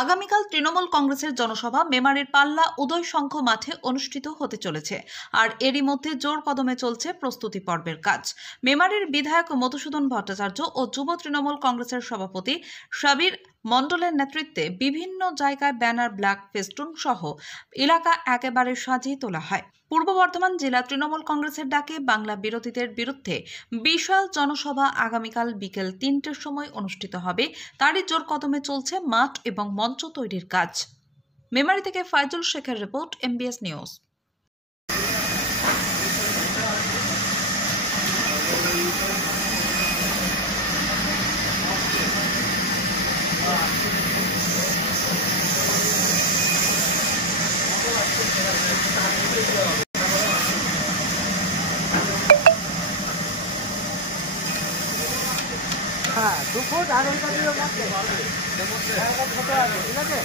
আগামীকাল তৃণমূল কংগ্রেসের জনসভা মেমারির পাল্লা উদয় শঙ্খ মাঠে অনুষ্ঠিত হতে চলেছে। আর এরই মধ্যে জোর কদমে চলছে প্রস্তুতি পর্বের কাজ। মেমারির বিধায়ক মধুসূদন ভট্টাচার্য ও যুব তৃণমূল কংগ্রেসের সভাপতি সাবির মণ্ডলের নেতৃত্বে বিভিন্ন জায়গায় ব্যানার, ব্ল্যাক ফেস্টুন সহ এলাকা একেবারে সাজিয়ে তোলা হয়। পূর্ব বর্ধমান জেলা তৃণমূল কংগ্রেসের ডাকে বাংলা বিরোধীদের বিরুদ্ধে বিশাল জনসভা আগামীকাল বিকেল ৩টের সময় অনুষ্ঠিত হবে। তারই জোর কদমে চলছে মাঠ এবং মঞ্চ তৈরির কাজ। মেমারি থেকে ফাইজুল শেখের রিপোর্ট, MBS নিউজ। হ্যাঁ, 2 ফুট আর ওইটা দিয়ে মধ্যে ঠিক আছে।